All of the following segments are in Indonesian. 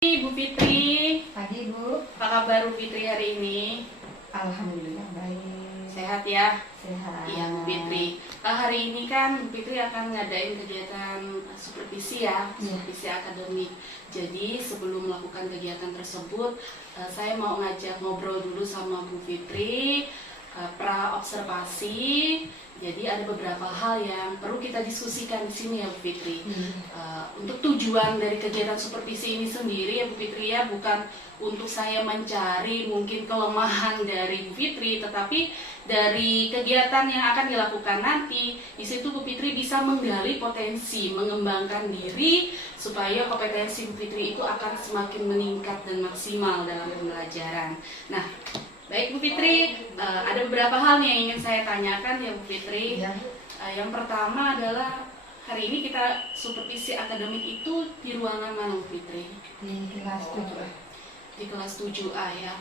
Ibu Fitri, Pagi Bu, apa kabar Bu Fitri hari ini? alhamdulillah baik. Sehat ya? Sehat. Iya Bu Fitri. Hari ini kan Bu Fitri akan ngadain kegiatan supervisi ya, supervisi akademik. Jadi sebelum melakukan kegiatan tersebut, saya mau ngajak ngobrol dulu sama Bu Fitri, pra observasi. Jadi ada beberapa hal yang perlu kita diskusikan di sini ya Bu Fitri. Untuk tujuan dari kegiatan supervisi ini sendiri ya Bu Fitri ya, bukan untuk saya mencari mungkin kelemahan dari Bu Fitri, tetapi dari kegiatan yang akan dilakukan nanti, di situ Bu Fitri bisa menggali potensi, mengembangkan diri supaya kompetensi Bu Fitri itu akan semakin meningkat dan maksimal dalam pembelajaran. Nah, baik Bu Fitri, ada beberapa hal nih yang ingin saya tanyakan ya Bu Fitri. Ya. Yang pertama adalah hari ini kita supervisi akademik itu di ruangan mana Bu Fitri? Di kelas 7. Di kelas 7A ya.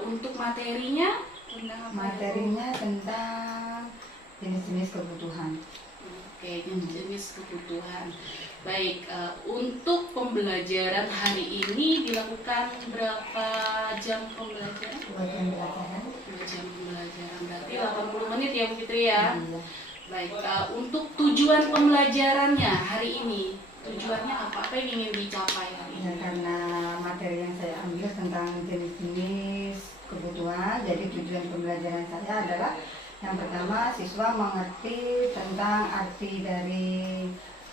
Untuk materinya tentang apa? Materinya tentang jenis-jenis kebutuhan. Oke, jenis kebutuhan. Baik, untuk pembelajaran hari ini dilakukan berapa jam pembelajaran? 2 jam pelajaran. 2 jam pembelajaran, berarti 80 menit ya Bu Fitri ya? Iya. Baik, untuk tujuan pembelajarannya hari ini, tujuannya apa? Apa yang ingin dicapai hari Ya, ini? karena materi yang saya ambil tentang jenis-jenis kebutuhan, jadi tujuan pembelajaran saya adalah yang pertama siswa mengerti tentang arti dari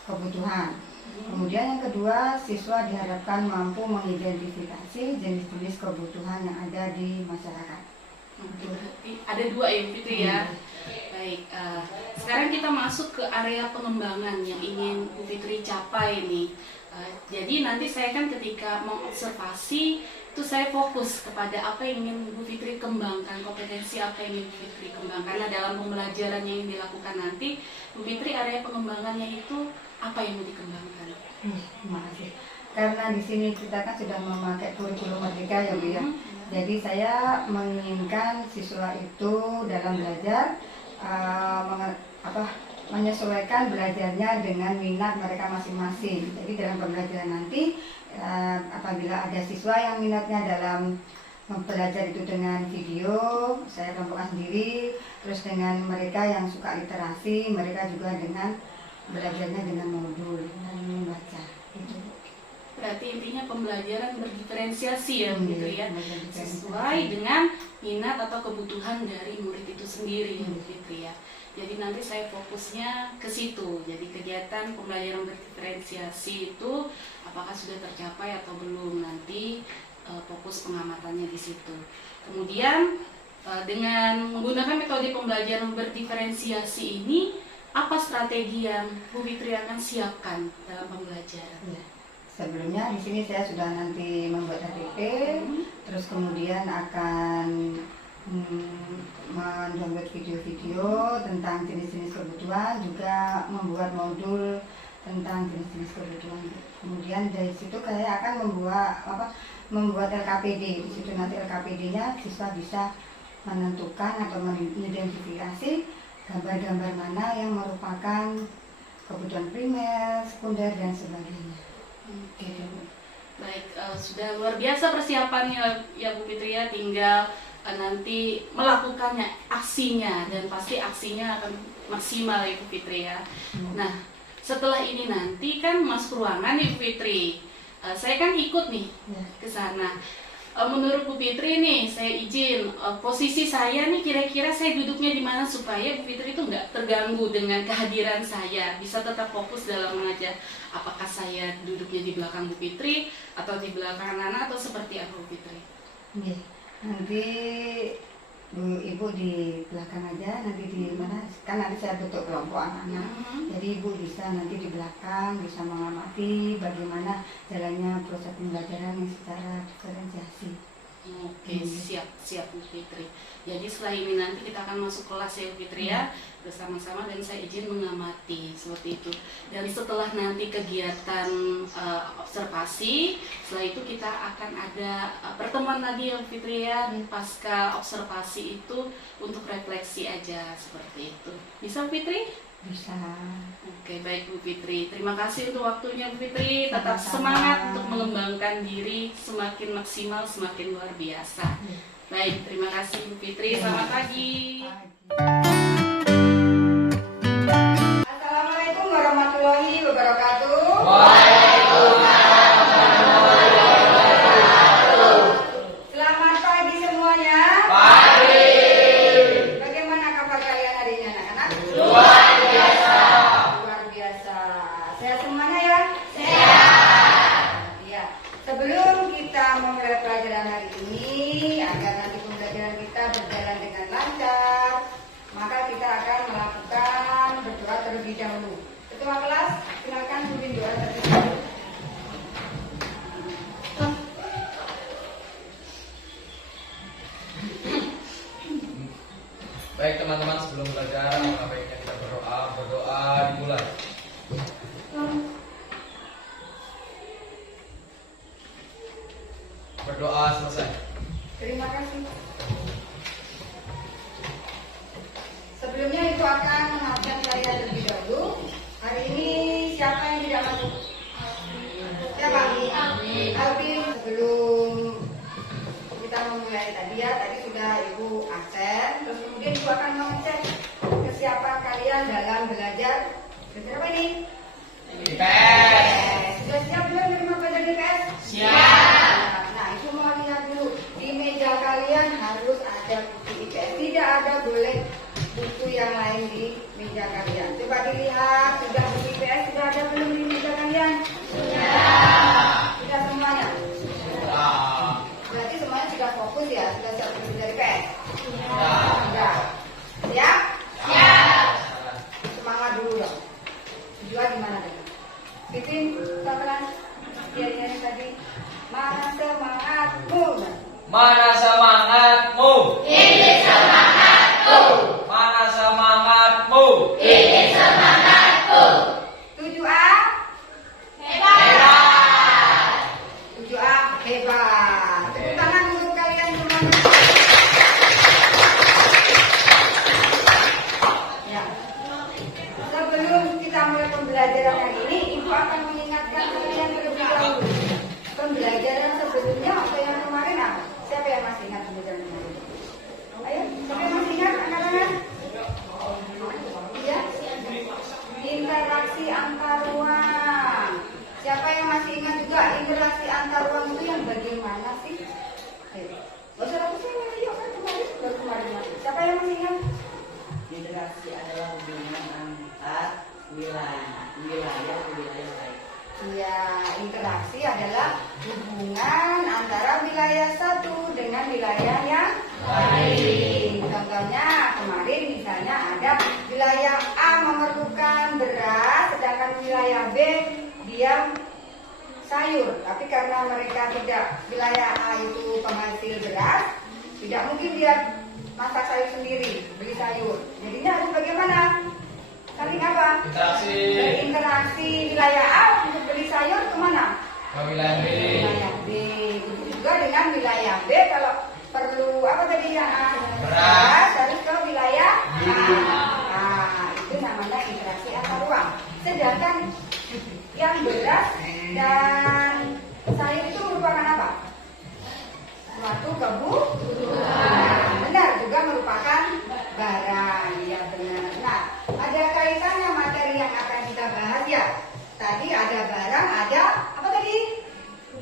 kebutuhan. Kemudian yang kedua, siswa diharapkan mampu mengidentifikasi jenis-jenis kebutuhan yang ada di masyarakat. Berarti ada 2 ya Bu Fitri ya? Baik, sekarang kita masuk ke area pengembangan yang ingin Bu Fitri capai nih. Jadi nanti saya kan ketika mengobservasi itu saya fokus kepada apa yang ingin Bu Fitri kembangkan, kompetensi apa yang ingin Bu Fitri kembangkan. Karena dalam pembelajaran yang dilakukan nanti, Bu Fitri area pengembangannya itu apa yang mau dikembangkan? Terima kasih. Karena di sini kita kan sudah memakai kurikulum Merdeka ya Bu ya. Jadi saya menginginkan siswa itu dalam belajar menyesuaikan belajarnya dengan minat mereka masing-masing. Jadi dalam pembelajaran nanti apabila ada siswa yang minatnya dalam belajar itu dengan video, saya kelompokkan sendiri. Terus dengan mereka yang suka literasi, mereka juga dengan belajarnya dengan modul dan membaca. Gitu. Berarti intinya pembelajaran berdiferensiasi ya Bu Fitri ya, berdiferensiasi. sesuai dengan minat atau kebutuhan dari murid itu sendiri ya Bu Fitri ya. Jadi nanti saya fokusnya ke situ. Jadi kegiatan pembelajaran berdiferensiasi itu apakah sudah tercapai atau belum, nanti fokus pengamatannya di situ. Kemudian dengan menggunakan metode pembelajaran berdiferensiasi ini, apa strategi yang Bu Fitri akan siapkan dalam pembelajaran? Ya. Sebelumnya di sini saya sudah nanti membuat RPP, terus kemudian akan mendownload video-video tentang jenis-jenis kebutuhan, juga membuat modul tentang jenis-jenis kebutuhan. Kemudian dari situ saya akan membuat LKPD. Di situ nanti LKPD-nya siswa bisa menentukan atau mengidentifikasi gambar-gambar mana yang merupakan kebutuhan primer, sekunder dan sebagainya. Oke, baik, sudah luar biasa persiapannya ya Bu Fitri ya, tinggal nanti melakukannya, aksinya, dan pasti aksinya akan maksimal ya Bu Fitri ya. Nah, setelah ini nanti kan masuk ruangan nih Bu Fitri, saya kan ikut nih ke sana. Menurut Bu Fitri nih, saya izin posisi saya nih kira-kira saya duduknya di mana supaya Bu Fitri itu nggak terganggu dengan kehadiran saya, bisa tetap fokus dalam mengajar. Apakah saya duduknya di belakang Bu Fitri atau di belakang Nana atau seperti apa Bu Fitri? Nanti Ibu di belakang aja, nanti di mana? Kan nanti saya bentuk kelompok anak-anak. Jadi Ibu bisa nanti di belakang, bisa mengamati bagaimana jalannya proses pembelajaran yang secara diferensiasi. Oke, siap Bu Fitri. Jadi setelah ini nanti kita akan masuk kelas ya Bu Fitri ya, bersama-sama, dan saya izin mengamati seperti itu. Dan setelah nanti kegiatan observasi, setelah itu kita akan ada pertemuan lagi ya Bu Fitri ya, pasca observasi itu untuk refleksi aja seperti itu. Bisa Bu Fitri? bisa. Oke, baik Bu Fitri. Terima kasih untuk waktunya Bu Fitri. Tetap Sama-sama. semangat untuk mengembangkan diri semakin maksimal, semakin luar biasa. Baik, terima kasih Bu Fitri. Selamat pagi. Assalamualaikum warahmatullahi wabarakatuh. Selamat pagi semuanya. Bagaimana kabar kalian hari ini anak-anak? Luar biasa. Sehat semuanya ya? Ya. Sebelum kita memulai pelajaran hari ini, agar nanti pembelajaran kita berjalan dengan lancar, maka kita akan melakukan berdoa terlebih dahulu. Ketua kelas, silakan pimpin doa terlebih dahulu. Baik teman-teman, sebelum belajar maka baiknya kita berdoa dimulai. Berdoa selesai. Terima kasih. Sebelumnya Ibu akan mengajukan saya terlebih dahulu. Hari ini siapa yang tidak masuk? Siapa? Alvin. Sebelum kita memulai tadi ya, tadi sudah Ibu absen. Terus kemudian Ibu akan mengecek kesiapan kalian dalam belajar. Belajar apa ini? IPS. Sudah siap belum menerima pelajaran IPS? Siap. Nah, itu mau lihat dulu. Di meja kalian harus ada buku IPS. Tidak ada boleh buku yang lain di meja kalian. Coba dilihat, sudah buku IPS sudah ada belum di meja kalian? Sudah semuanya? Berarti semuanya sudah fokus ya, sudah siap belajar IPS? Sudah. Siap? Semangat dulu dong. Tujuan gimana tadi? Pipin, pelan-pelan. Dia nyanyi tadi. Mana semangatmu? Mana semangatmu? Ini semangatku, Mana semangatmu? ini semangatku. 7A? Hebat. 7A hebat. Tepuk tangan untuk kalian semuanya. Ya. Sebelum kita mulai pembelajaran hari ini, Ibu akan mengingatkan kalian terlebih dahulu. Pembelajaran sebelumnya atau yang kemarin apa? Siapa yang masih ingat pembelajaran kemarin? Ayo, siapa yang masih ingat? Angkat tangan. Iya. Interaksi antar ruang. Siapa yang masih ingat juga interaksi antar ruang itu yang bagaimana sih? Ayo. Gak usah aku sih masih yuk kan kemarin baru kemarin. Siapa yang masih ingat? Interaksi adalah hubungan antar wilayah ke wilayah lain. Ya, interaksi adalah hubungan antara wilayah satu dengan wilayah yang lain. Contohnya kemarin misalnya ada wilayah A memerlukan beras, sedangkan wilayah B dia sayur. Tapi karena mereka tidak, wilayah A itu penghasil beras, tidak mungkin dia masak sayur sendiri, beli sayur. Jadinya harus bagaimana? Saling apa? Interaksi. Berinteraksi wilayah A untuk beli sayur kemana? Ke wilayah B. Wilayah B. Begitu juga dengan wilayah B kalau perlu apa tadi yang A? Beras. Harus ke wilayah B. A. Nah, itu namanya interaksi antar ruang. Sedangkan yang beras dan sayur itu merupakan apa? Suatu kebutuhan. Benar, juga merupakan barang. Ya benar. Nah, ada kaitannya materi yang akan kita bahas ya. Tadi ada barang, ada apa tadi?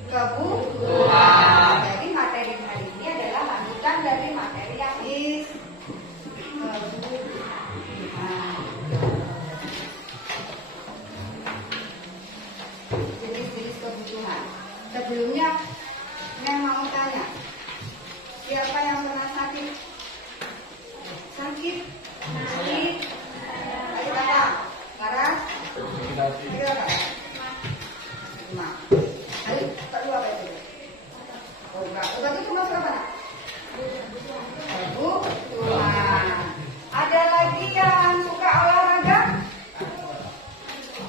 Kebutuhan. Jadi materi hari ini adalah lanjutan dari materi yang kebutuhan. Jenis-jenis kebutuhan. Sebelumnya, saya mau tanya, siapa yang pernah sakit? Sakit? Sakit apa? Laras? Sakit apa? Demam. Ayo, perlu apa itu? Obat. Obat itu masuk apa? Kebutuhan. Ada lagi yang suka olahraga?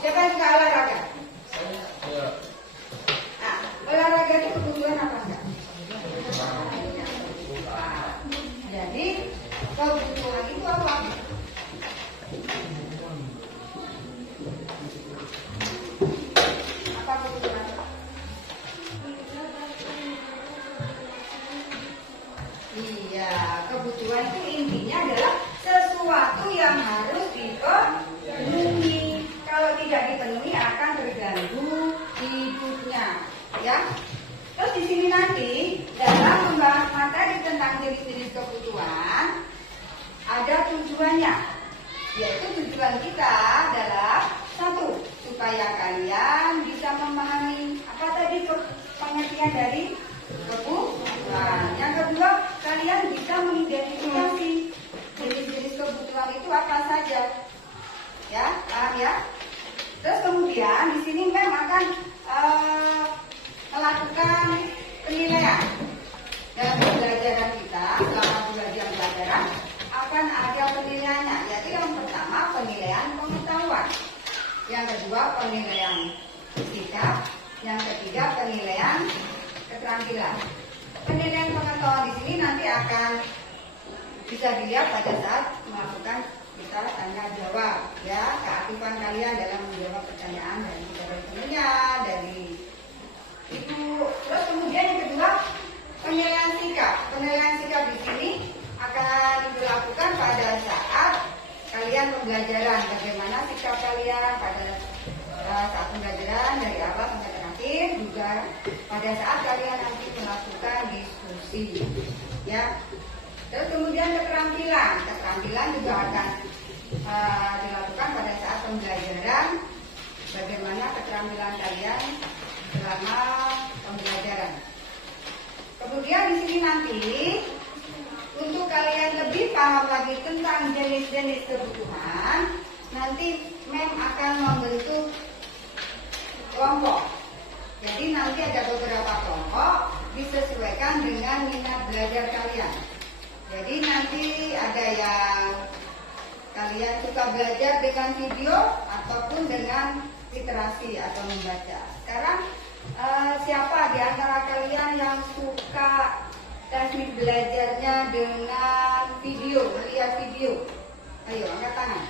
Siapa yang suka olahraga? Nah, olahraga itu kebutuhan apa enggak? intinya adalah sesuatu yang harus dipenuhi. Kalau tidak dipenuhi akan terganggu hidupnya, ya. Terus di sini nanti dalam membahas materi tentang jenis-jenis kebutuhan ada tujuannya, yaitu tujuan kita adalah satu, supaya kalian bisa memahami apa tadi pengertian dari kebutuhan. Yang kedua, kalian bisa mengidentifikasi jenis-jenis kebutuhan itu apa saja, ya, paham ya? Terus kemudian di sini Mem akan melakukan penilaian dalam pembelajaran kita. Selama 2 jam pelajaran akan ada penilaiannya, yaitu yang pertama penilaian pengetahuan, yang kedua penilaian sikap, yang ketiga penilaian keterampilan. Penilaian pengetahuan di sini nanti akan bisa dilihat pada saat melakukan kita tanya jawab, ya, keaktifan kalian dalam menjawab pertanyaan dari teman-temannya, dari ibu. Terus kemudian yang kedua penilaian sikap. Penilaian sikap di sini akan dilakukan pada saat kalian pembelajaran, bagaimana sikap kalian pada saat pembelajaran dari awal sampai terakhir, juga pada saat kalian nanti melakukan diskusi, ya. Terus kemudian keterampilan juga akan dilakukan pada saat pembelajaran, bagaimana keterampilan kalian selama pembelajaran. Kemudian di sini nanti untuk kalian lebih paham lagi tentang jenis-jenis kebutuhan, nanti Mem akan membentuk kelompok. Jadi nanti ada beberapa kelompok disesuaikan dengan minat belajar kalian. Jadi nanti ada yang kalian suka belajar dengan video ataupun dengan literasi atau membaca. Sekarang siapa di antara kalian yang suka teknik belajarnya dengan video, melihat video? Ayo angkat tangan.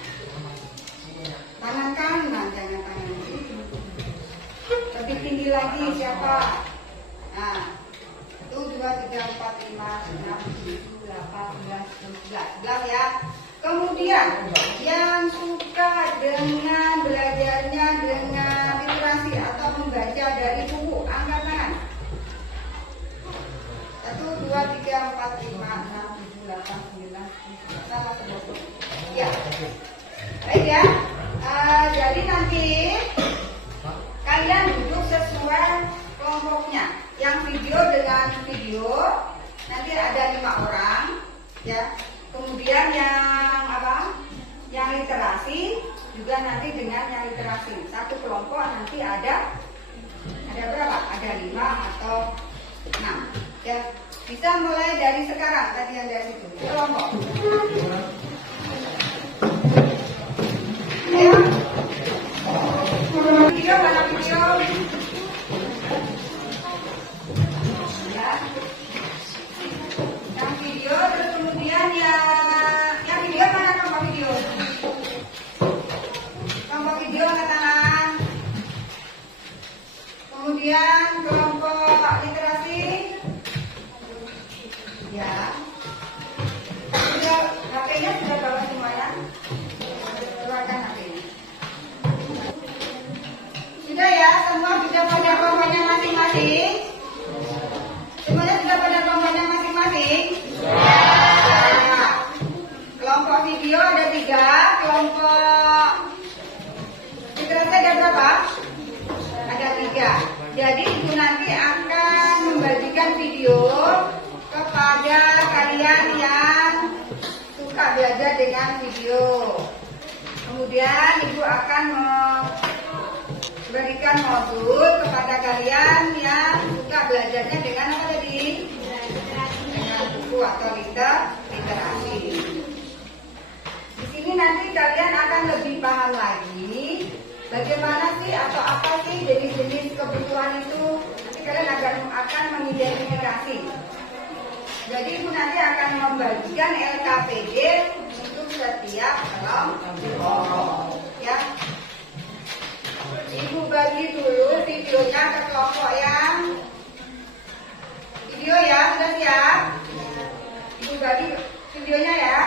Tangan kanan, jangan tangan kiri. Lebih tinggi lagi siapa? Nah, 1, 2, 3, 4, 5, 6, 7, 8, 9, 11 ya. Kemudian yang suka dengan belajarnya dengan literasi atau membaca dari buku, angkat tangan. 1, 2, 3, 4, 5, 6, 7, 8, 9, 10. Ya. Baik ya. Jadi nanti kalian duduk sesuai kelompoknya. Yang video dengan video nanti ada 5 orang, ya. Kemudian yang apa? Yang literasi juga nanti dengan yang literasi. Satu kelompok nanti ada berapa? Ada 5 atau 6. Ya, bisa mulai dari sekarang tadi yang dari situ. Kelompok. Ya. Video mana video? Ya. Yang video terus kemudian yang video mana kelompok video? Kelompok video angkat tangan. Kemudian kelompok literasi. Ya. Sudah HP-nya sudah bawa semuanya? Keluarkan HP-nya. Sudah ya, semua sudah pada kelompoknya masing-masing? Semuanya sudah pada kelompoknya masing-masing? Ya. Kelompok video ada 3, kelompok literasi ada berapa? Ada 3. Jadi ibu nanti akan membagikan video kepada kalian yang suka belajar dengan video. Kemudian ibu akan memberikan modul kepada kalian yang suka belajarnya dengan apa tadi? Dengan buku atau literasi. Di sini nanti kalian akan lebih paham lagi bagaimana sih atau apa sih jenis-jenis kebutuhan itu. Nanti kalian akan mengidentifikasi. Jadi ibu nanti akan membagikan LKPD untuk setiap kelompok. Ya. Ibu bagi dulu videonya ke kelompok yang video ya, sudah siap? Ibu bagi videonya ya.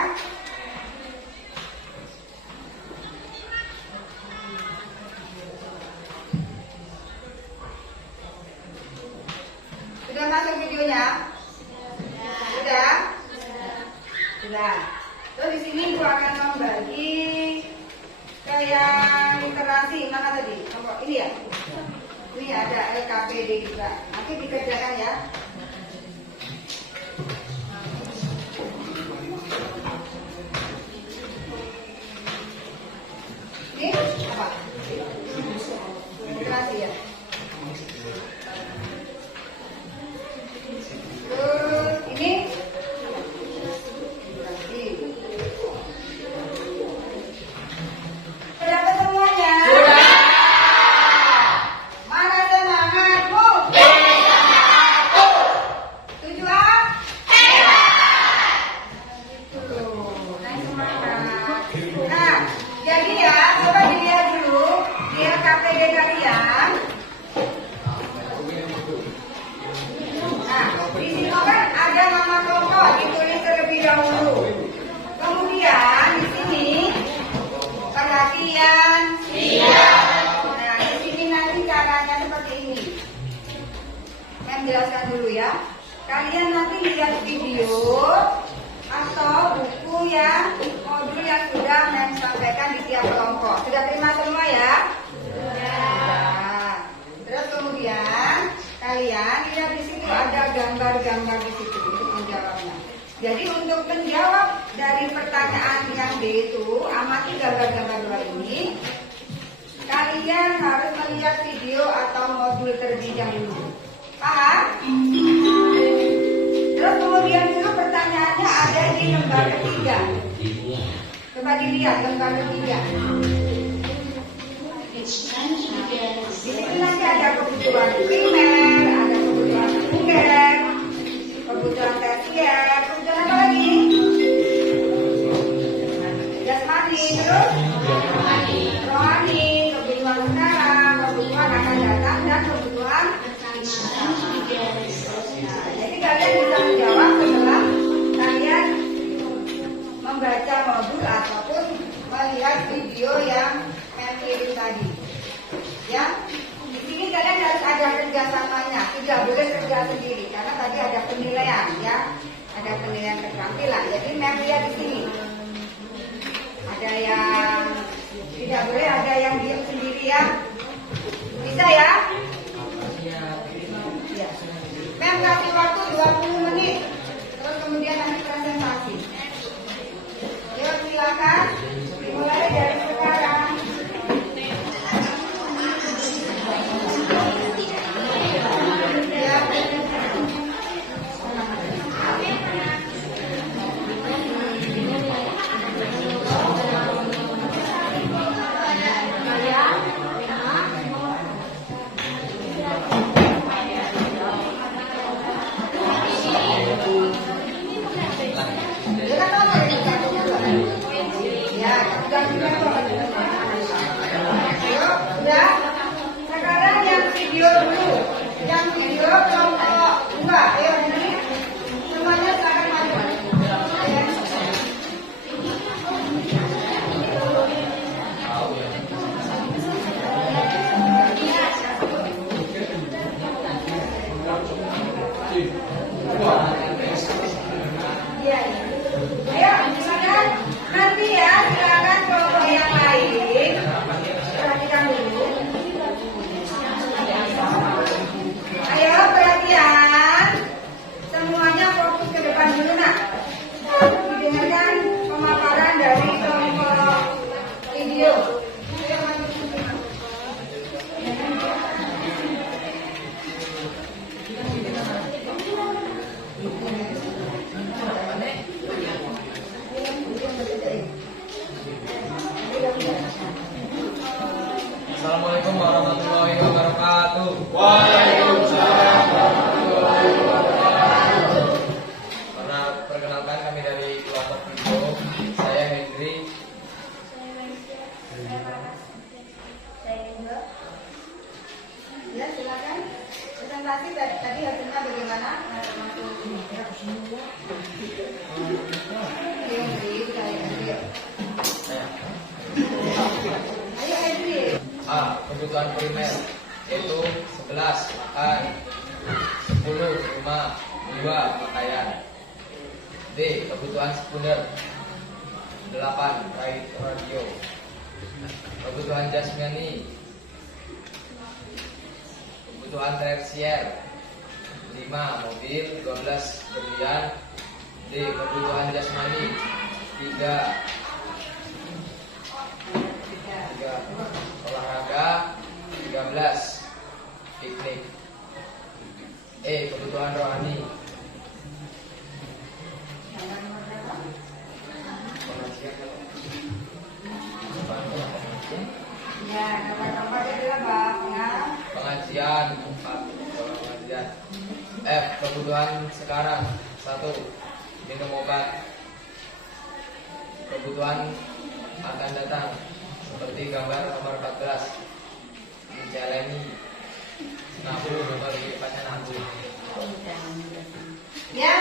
Sudah masuk videonya? Sudah? Sudah. Terus di sini Bu akan membagi kayak literasi mana tadi? Kelompok ini ya? Ini ada LKPD juga. Nanti dikerjakan ya. Ini apa? Literasi ya. Terus ini literasi. Sudah dapat semuanya? Mana semangatmu? Tujuan? Gitu. Nah, semangat. Nah, jadi ya, coba dilihat dulu di LKPD kalian. Nah, di sini kan ada nama kelompok ditulis terlebih dahulu. Kemudian di sini perhatian. Nah, di sini nanti caranya seperti ini. Saya menjelaskan dulu ya. Kalian nanti lihat video atau buku yang modul yang sudah saya sampaikan di tiap kelompok. Sudah terima semua ya? Sudah. Terus kemudian kalian lihat di situ ada gambar-gambar di situ untuk menjawabnya. Jadi untuk menjawab dari pertanyaan yang D itu, amati gambar-gambar dua ini. Kalian harus melihat video atau modul terlebih dahulu. Paham? Terus kemudian dulu pertanyaannya ada di lembar ketiga. Coba dilihat lembar ketiga. Di situ nanti ada kebutuhan primer, ada kebutuhan sekunder, kebutuhan tersier, kebutuhan apa lagi? Jasmani, terus rohani, kebutuhan sekarang, kebutuhan akan datang, dan kebutuhan. Nah, jadi kalian bisa menjawab setelah kalian membaca modul ataupun melihat video yang itu tadi. Ya, di sini kalian harus ada kerjasamanya, tidak boleh kerja sendiri karena tadi ada penilaian, ya, ada penilaian keterampilan. Jadi lihat di sini, ada yang tidak boleh, ada yang diam sendiri ya, bisa ya? Ya. Mem kasih waktu 20 menit, terus kemudian nanti presentasi. Yuk silakan, dimulai dari sekarang. Sekarang yang video dulu, yang video kelompok 2, ayo ini semuanya silakan maju. Iya, ayo silakan nanti ya, silakan kelompok yang lain perhatikan dulu. Ayo perhatian, semuanya fokus ke depan dulu nak. Didengarkan pemaparan dari kelompok video. Ayo maju. Assalamualaikum warahmatullahi wabarakatuh. Waalaikumsalam warahmatullahi wabarakatuh. Perkenalkan kami dari kelompok video. Saya Hendri. Ya silakan presentasi tadi hasilnya bagaimana? kebutuhan primer, yaitu 11 makan, 10 rumah, 2 pakaian. D. Kebutuhan sekunder, 8 radio. Kebutuhan jasmani, kebutuhan tersier, 5 mobil, 12 berlian. D. Kebutuhan jasmani, 3 olahraga, 13 piknik. E. Kebutuhan rohani, Ya, nomor-nomornya berapa? pengajian, 4 pengajian. F. Kebutuhan sekarang, 1 minum obat. Kebutuhan akan datang, seperti gambar nomor 14, menjalani nabung bagi pasangan nabung. Ya,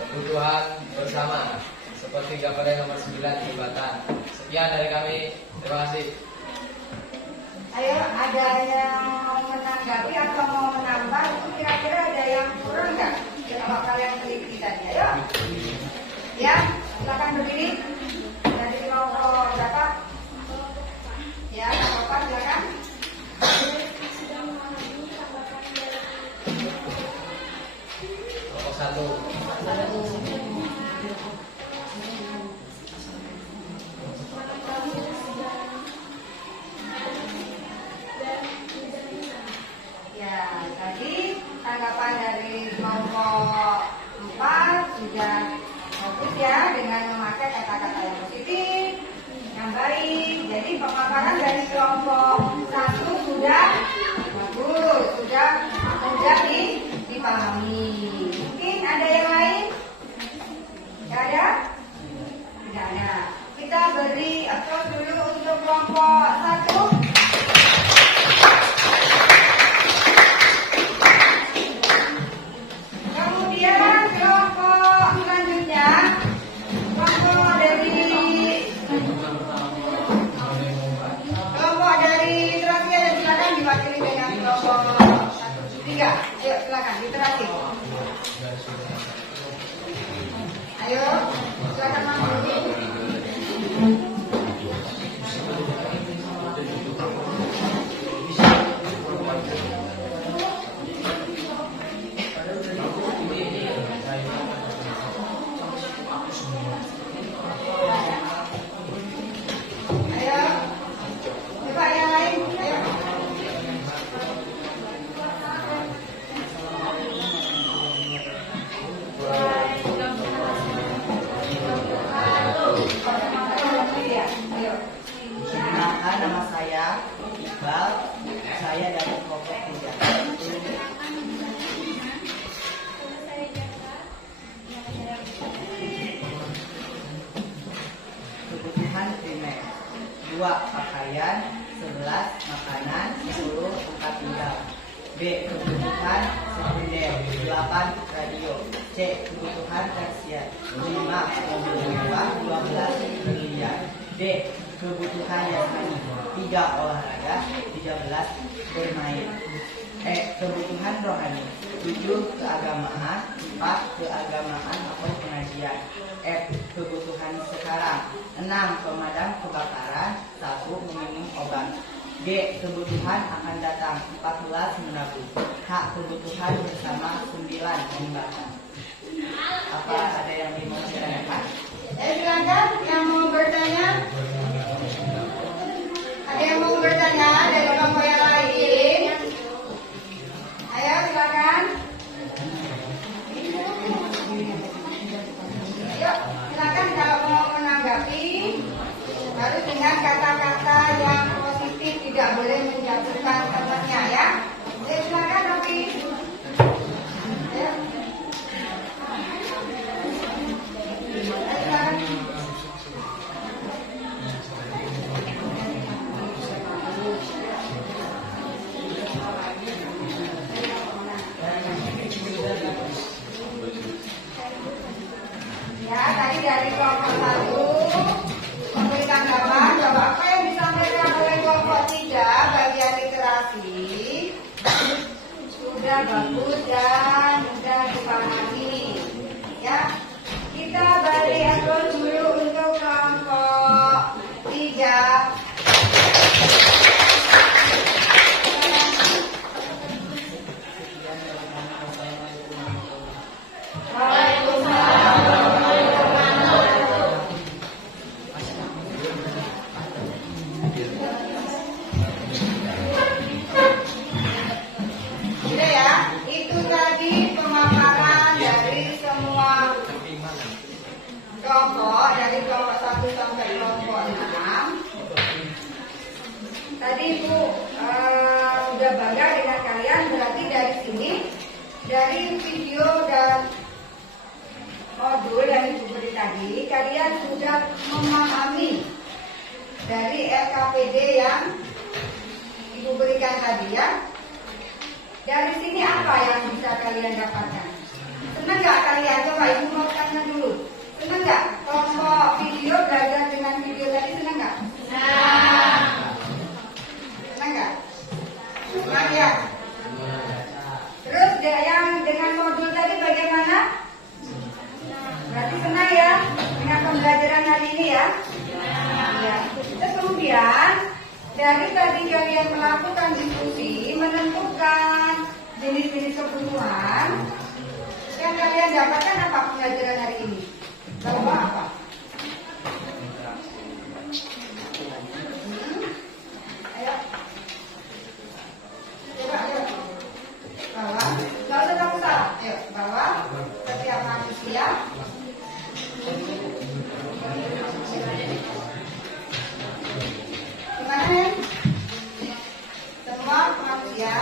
Kebutuhan bersama, seperti gambar nomor 9, jembatan. Sekian dari kami, terima kasih. ayo ada yang mau menanggapi atau mau menambah? Itu kira-kira ada yang kurang nggak? Kalau kalian teliti tadi, ayo. Ya, silakan berdiri. Dari kelompok berapa? Ya, apa silakan. Kelompok 1. Ya, tadi tanggapan dari kelompok 4 sudah bagus ya, dengan memakai kata-kata yang positif, yang baik. Jadi pemaparan dari kelompok 1 sudah bagus, sudah mudah dipahami. Mungkin ada yang lain? Tidak ada? Tidak ada. Kita beri applause dulu untuk kelompok 1. Kemudian kelompok selanjutnya, kelompok dari terakhir, silakan diwakili dengan kelompok 3. Ayo silakan literasi. Ayo silakan masuk. Ayo, coba yang lain. Ayo. Ayo. Perkenalkan, nama saya Iqbal. Saya dari kelompok 3. Kebutuhan primer, 2 pakaian, 11 makanan, 10 tempat tinggal. B. Kebutuhan sekunder, 8 radio. C. Kebutuhan tersier, 5 mobil mewah, 12 berlian. D. Kebutuhan jasmani, 3 olahraga, 13 bermain. E. Kebutuhan rohani, 7 keagamaan, 4 keagamaan atau pengajian. F. Kebutuhan sekarang, 6 pemadam kebakaran, 1 meminum obat. G. Kebutuhan akan datang, 14 menabung. H. Kebutuhan bersama, 9 membaca. Apa ada yang mau ditanyakan? Silakan yang mau bertanya. Ada yang mau bertanya dari kelompok yang lain? Ayo silakan. Yuk, silakan kalau mau menanggapi harus dengan kata-kata yang positif, tidak boleh menjatuhkan temannya ya. Ayo silakan Novi. Ayo. Silakan. Ya, tadi dari kelompok 1 memberi tanggapan bahwa apa yang disampaikan oleh kelompok 3 bagus dan mudah dipahami. Ya, kita balik akun dulu untuk kelompok 3. Sudah ya, itu tadi pemaparan dari semua kelompok, dari kelompok 1 sampai kelompok 6. Tadi Ibu sudah bangga dengan kalian, berarti dari sini, dari video dan modul yang Ibu beri tadi, kalian sudah memahami dari LKPD yang Ibu berikan tadi ya. Dari sini apa yang bisa kalian dapatkan? Senang nggak kalian? Coba Ibu mau tanya dulu. Senang nggak? Kelompok video belajar dengan video tadi senang nggak? Senang. Senang nggak? Senang ya. Terus yang dengan modul tadi bagaimana? Berarti senang ya dengan pembelajaran hari ini ya? Ya. Terus kemudian dari tadi kalian melakukan diskusi, menentukan jenis-jenis kebutuhan yang kalian dapatkan apa pembelajaran hari ini? Bahwa apa? Ayo. Coba, ayo. Bahwa, nggak usah takut salah. Ayo, bahwa setiap manusia gimana ya? Semua manusia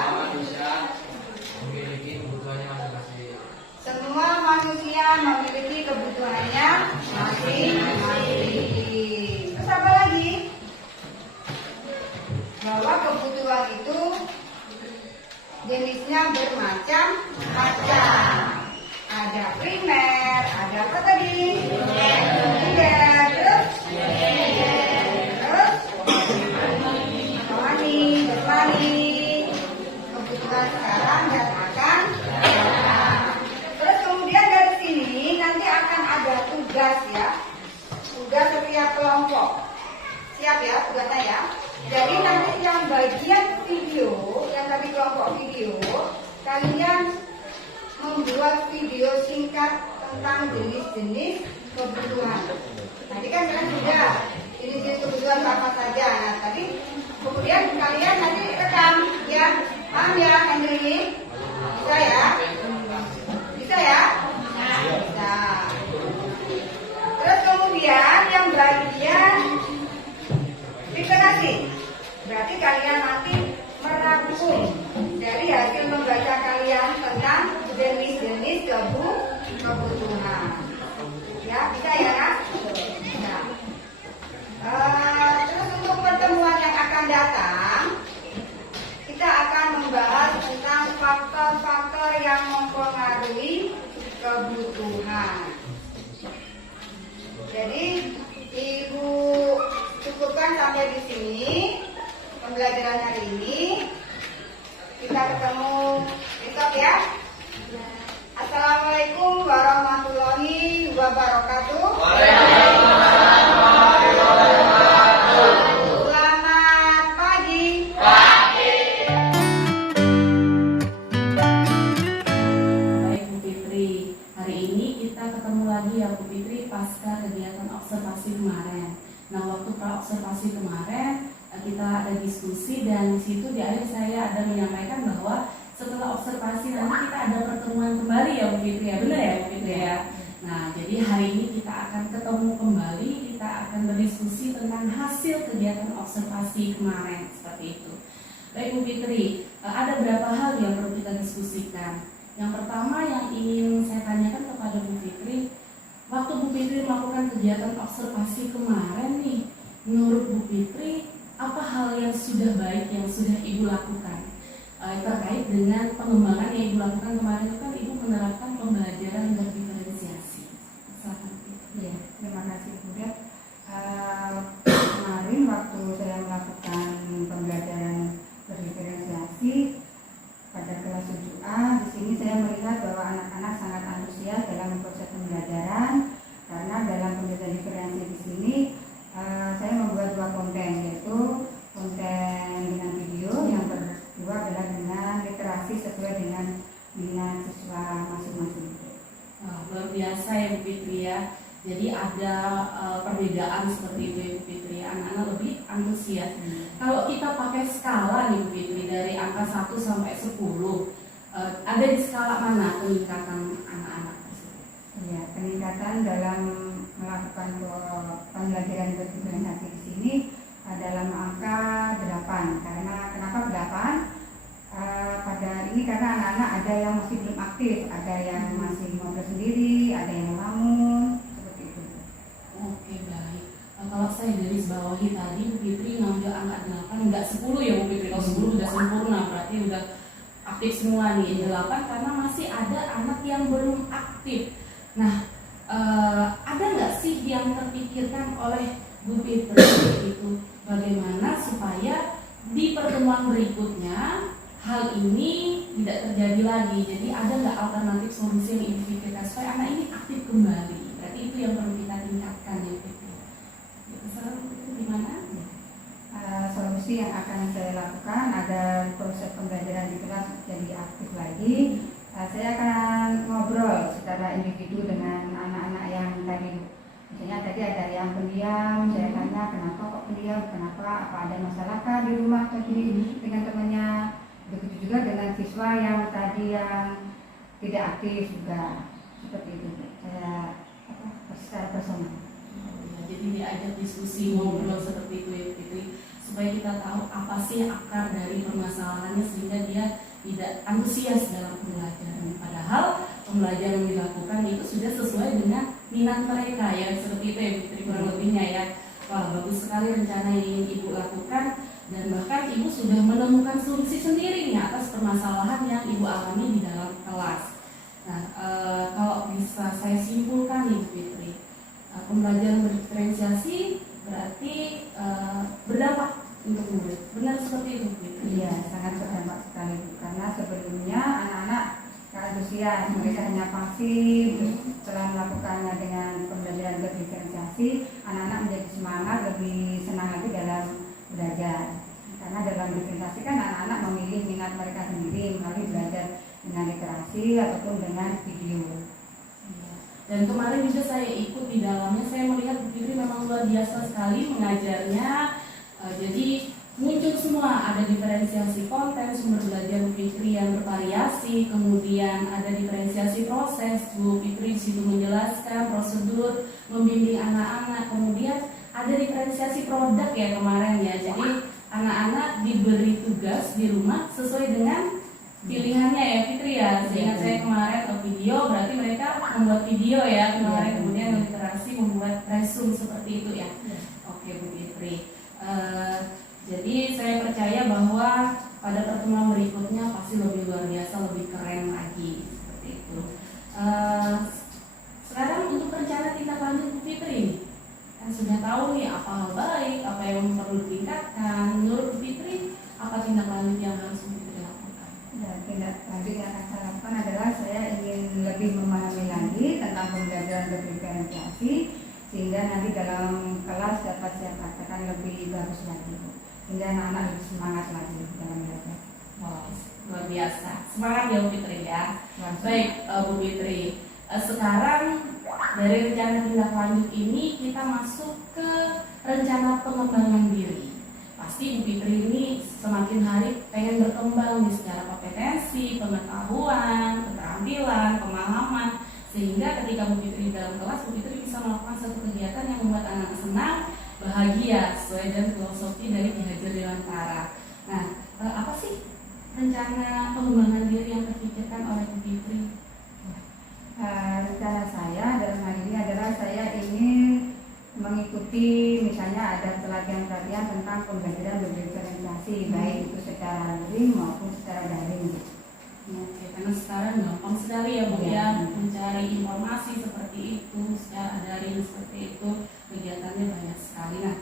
memiliki kebutuhannya masing-masing. Semua manusia memiliki kebutuhannya masing-masing. Terus apa lagi? Bahwa kebutuhan itu jenisnya bermacam-macam. Ada primer, ada apa tadi? Sekunder, terus rohani, jasmani, kebutuhan sekarang dan akan datang. Terus kemudian dari sini nanti akan ada tugas ya, tugas setiap kelompok. Siap ya tugasnya ya. Jadi nanti yang bagian video, yang tadi kelompok video, kalian membuat video singkat tentang jenis-jenis kebutuhan. Tadi kan kalian sudah jenis-jenis kebutuhan apa saja. Nah tadi kemudian kalian nanti rekam ya, paham ya Hendri? Bisa ya? Bisa ya? Bisa. Terus kemudian yang bagian literasi, berarti kalian nanti merangkum dari hasil membaca kalian tentang jenis-jenis kebutuhan. Ya, bisa ya kan? Bisa. Terus untuk pertemuan yang akan datang, kita akan membahas tentang faktor-faktor yang mempengaruhi kebutuhan. Jadi Ibu cukupkan sampai di sini pembelajaran hari ini. Kita ketemu besok ya. Assalamualaikum warahmatullahi wabarakatuh. Selamat pagi. Baik Bu Fitri, hari ini kita ketemu lagi ya Bu Fitri pasca kegiatan observasi kemarin. Nah waktu pra-observasi kemarin kita ada diskusi dan di situ di akhir saya ada menyampaikan bahwa setelah observasi nanti kita ada pertemuan kembali ya Bu Fitri ya, benar ya Bu Fitri ya. Nah jadi hari ini kita akan ketemu kembali, kita akan berdiskusi tentang hasil kegiatan observasi kemarin seperti itu. Baik Bu Fitri, ada beberapa hal yang perlu kita diskusikan. Yang pertama yang ingin saya tanyakan kepada Bu Fitri, waktu Bu Fitri melakukan kegiatan observasi kemarin nih, menurut Bu Fitri apa hal yang sudah baik yang sudah Ibu lakukan terkait dengan pengembangan yang Ibu lakukan kemarin itu kan Ibu menerapkan pembelajaran berdiferensiasi. Silakan. Ya, terima kasih Bunda. Kemarin waktu saya melakukan pembelajaran berdiferensiasi pada kelas 7A anak-anak sangat antusias dalam proses pembelajaran, karena dalam pembelajaran diferensiasi di sini saya membuat 2 konten, yaitu konten dengan video, yang kedua adalah dengan literasi sesuai dengan minat siswa masing-masing. Luar biasa ya Bu Fitri ya. Jadi ada perbedaan seperti itu ya Bu Fitri. Anak-anak lebih antusias. Kalau kita pakai skala nih Bu Fitri dari angka 1 sampai 10, ada di skala mana peningkatan anak-anak tersebut? Ya, peningkatan dalam melakukan pembelajaran berdiferensiasi di sini dalam angka 8. Karena kenapa 8? Pada ini karena anak-anak ada yang masih belum aktif, ada yang masih ngobrol sendiri, ada yang ngelamun, seperti itu. Oke, baik. Kalau saya garis bawahi tadi Bu Fitri ngambil angka 8, enggak 10 ya Bu Fitri. Kalau 10 udah sempurna, berarti udah aktif semua nih. 8 karena masih ada anak yang belum aktif. Nah, ada nggak sih yang terpikirkan oleh Bu Fitri itu bagaimana supaya di pertemuan berikutnya hal ini tidak terjadi lagi? Jadi ada nggak alternatif solusi yang dipikirkan supaya anak ini aktif kembali? Berarti itu yang perlu kita tingkatkan ya Bu Fitri. Itu gimana? Solusi yang akan saya lakukan agar proses pembelajaran di kelas jadi aktif lagi, saya akan ngobrol secara individu dengan anak-anak yang tadi. Misalnya tadi ada yang pendiam, saya tanya kenapa kok pendiam, kenapa, apa ada masalah kah di rumah tadi dengan temannya. Begitu juga dengan siswa yang tadi yang tidak aktif juga, seperti itu. Saya secara personal. Jadi diajak diskusi, ngobrol seperti itu ya Fitri, supaya kita tahu apa sih akar dari permasalahannya sehingga dia tidak antusias dalam pembelajaran. Padahal pembelajaran yang dilakukan itu sudah sesuai dengan minat mereka ya, seperti itu ya Fitri kurang lebihnya ya. Wah, bagus sekali rencana yang ingin Ibu lakukan, dan bahkan Ibu sudah menemukan solusi sendiri nih atas permasalahan yang Ibu alami di dalam kelas. Nah, kalau bisa saya simpulkan nih Bu Fitri, pembelajaran berdiferensiasi berarti berdampak untuk murid. Benar seperti itu Bu Fitri? Iya, sangat berdampak sekali Bu. Karena sebelumnya anak-anak antusias, mereka hanya pasif. Setelah melakukannya dengan pembelajaran berdiferensiasi, anak-anak menjadi semangat, lebih senang lagi dalam belajar. Karena dalam diferensiasi kan anak-anak memilih minat mereka sendiri melalui belajar dengan literasi ataupun dengan video. Dan kemarin juga saya ikut di dalamnya, saya melihat Bu Fitri memang luar biasa sekali mengajarnya. Jadi muncul semua, ada diferensiasi konten, sumber belajar Bu Fitri yang bervariasi, kemudian ada diferensiasi proses, Bu Fitri di situ menjelaskan prosedur membimbing anak-anak, kemudian ada diferensiasi produk ya kemarin ya. Jadi anak-anak diberi tugas di rumah sesuai dengan pilihannya ya Fitri ya. Sehingga saya kemarin video, berarti mereka membuat video ya kemarin, kemudian literasi membuat resume seperti itu ya. Oke Bu Fitri. Jadi saya percaya bahwa pada pertemuan berikutnya pasti lebih luar biasa, lebih keren lagi seperti itu. Sekarang untuk rencana tindak lanjut Bu Fitri, kan sudah tahu nih apa hal baik, apa yang perlu ditingkatkan. Menurut Bu Fitri, apa tindak lanjut yang harus Bu Fitri lakukan? Dan tindak lanjut yang akan saya lakukan adalah saya ingin lebih memahami lagi tentang pembelajaran berdiferensiasi, sehingga nanti dalam kelas dapat saya praktekkan lebih bagus lagi, sehingga anak-anak lebih semangat lagi dalam belajar. Wow, luar biasa. Semangat ya Bu Fitri ya. Baik Bu Fitri, sekarang dari rencana tindak lanjut ini kita masuk ke rencana pengembangan diri. Pasti Bu Fitri ini semakin hari pengen berkembang di secara kompetensi, pengetahuan, keterampilan, pemahaman, sehingga ketika Bu Fitri dalam kelas, Bu Fitri bisa melakukan satu kegiatan yang membuat anak senang, bahagia, sesuai dengan filosofi dari Ki Hajar Dewantara. Nah, apa sih rencana pengembangan diri yang terpikirkan oleh Bu Fitri? Rencana saya dalam hal ini adalah saya ingin mengikuti, misalnya ada pelatihan-pelatihan tentang pembelajaran berdiferensiasi, baik itu secara daring maupun secara daring. Oke, karena sekarang gampang sekali ya Bu ya mencari informasi seperti itu secara daring seperti itu, kegiatannya banyak sekali. Nah,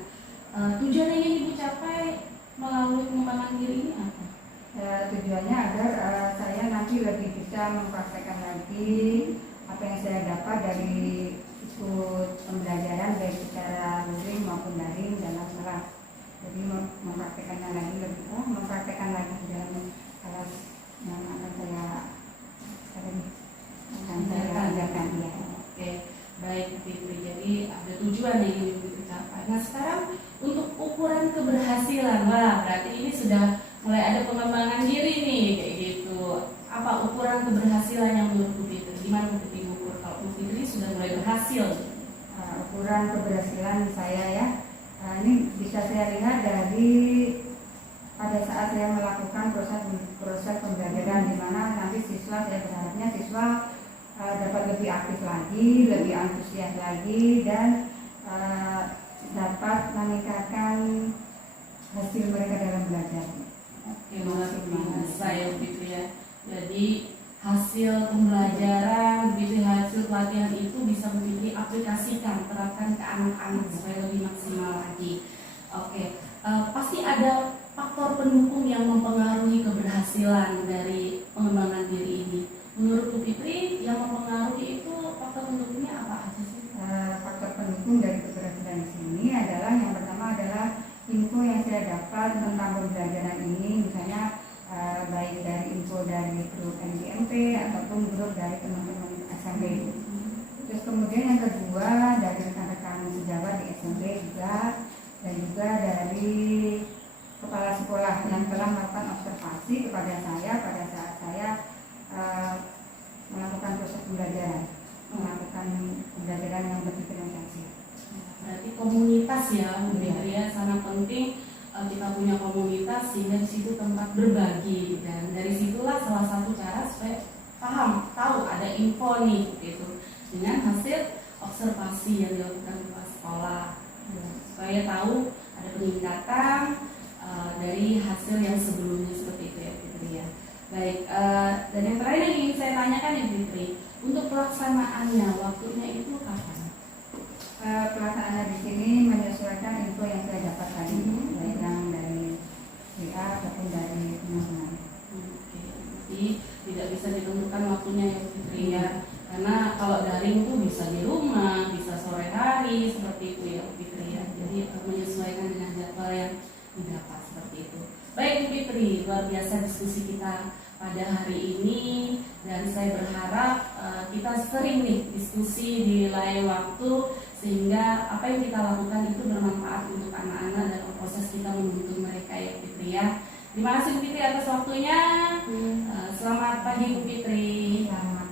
tujuan yang ingin Ibu capai melalui pengembangan diri ini apa? Tujuannya agar saya nanti lebih bisa mempraktekkan lagi dari ikut pembelajaran baik secara luring maupun daring dalam kelas. Jadi mempraktekannya lagi mempraktekkan lagi di dalam kelas yang akan saya ajarkan ya. Oke, baik Fitri. Jadi ada tujuan yang ingin dicapai. Nah sekarang untuk ukuran keberhasilan, wah berarti ini sudah mulai ada pengembangan diri nih kayak gitu. Apa ukuran keberhasilan yang menurut Bu Fitri? Gimana Bu Fitri ukur kalau Bu Fitri sudah mulai berhasil? Ukuran keberhasilan saya ya, ini bisa saya lihat dari pada saat saya melakukan proses pembelajaran, di mana nanti siswa, saya berharapnya siswa dapat lebih aktif lagi, lebih antusias lagi, dan dapat meningkatkan hasil mereka dalam belajar. Oke, saya Fitri ya. Jadi hasil pembelajaran, hasil pelatihan itu bisa Fitri aplikasikan, terapkan ke anak-anak supaya lebih maksimal lagi. Oke, pasti ada faktor pendukung yang mempengaruhi keberhasilan dari pengembangan diri ini. Menurut Bu Fitri, yang mempengaruhi itu faktor pendukungnya apa aja sih? Faktor pendukung dari keberhasilan di sini adalah yang pertama adalah info yang saya dapat tentang pembelajaran ini, misalnya baik dari info dari grup NGMP ataupun grup dari teman-teman SMP. Terus kemudian yang kedua dari rekan-rekan sejawat di SMP juga, dan juga dari kepala sekolah yang telah melakukan observasi kepada saya pada saat saya melakukan proses pembelajaran, melakukan pembelajaran yang berdiferensiasi. Berarti komunitas ya, Bu Fitri ya, sangat penting kita punya komunitas sehingga di situ tempat berbagi, dan dari situlah salah satu cara supaya paham, tahu ada info nih gitu dengan hasil observasi yang dilakukan di sekolah, supaya tahu ada peningkatan dari hasil yang sebelumnya seperti itu ya Fitri ya. Baik, dan yang terakhir yang ingin saya tanyakan ya Fitri, untuk pelaksanaannya waktunya itu kapan? Pelaksanaannya di sini menyesuaikan info yang saya dapat tadi, baik yang dari WA ataupun dari teman-teman. Oke, jadi tidak bisa ditentukan waktunya ya Fitri ya, karena kalau daring itu bisa di rumah, bisa sore hari seperti itu ya Fitri ya. Jadi menyesuaikan dengan jadwal yang didapat seperti itu. Baik Bu Fitri, luar biasa diskusi kita pada hari ini, dan saya berharap kita sering nih diskusi di lain waktu sehingga apa yang kita lakukan itu bermanfaat untuk anak-anak dalam proses kita menuntun mereka ya Fitri ya. Terima kasih Bu Fitri atas waktunya. Selamat pagi Bu Fitri. Selamat